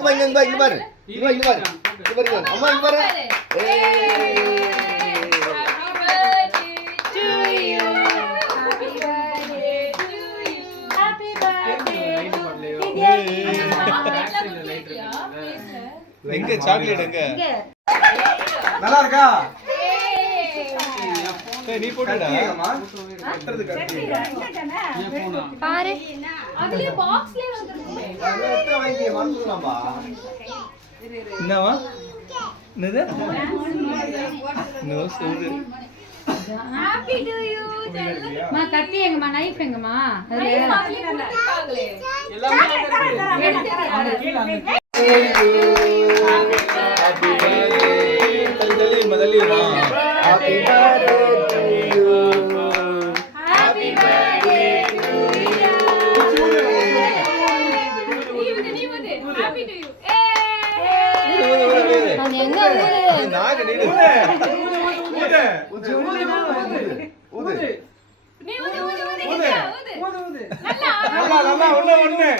பாரு அம்மா இங்க பாரு எங்க சாக்லேட் எங்க நல்லா இருக்கா நீ போடுடா கட்டறது கட்டி பாரு அதுல பாக்ஸ்லயே வந்திருக்கு அத எத்த வாங்கி மறந்துடலாம்பா என்னவா என்னது no Soodhu happy to you மா கத்தி எங்கம்மா நைஃப் எங்கம்மா எல்லாமே Happy birthday to you. Happy birthday to you. Happy to you. அது எங்க நாங்க நீடு ஊது நீ ஊது நல்லா நல்லா ஒண்ணு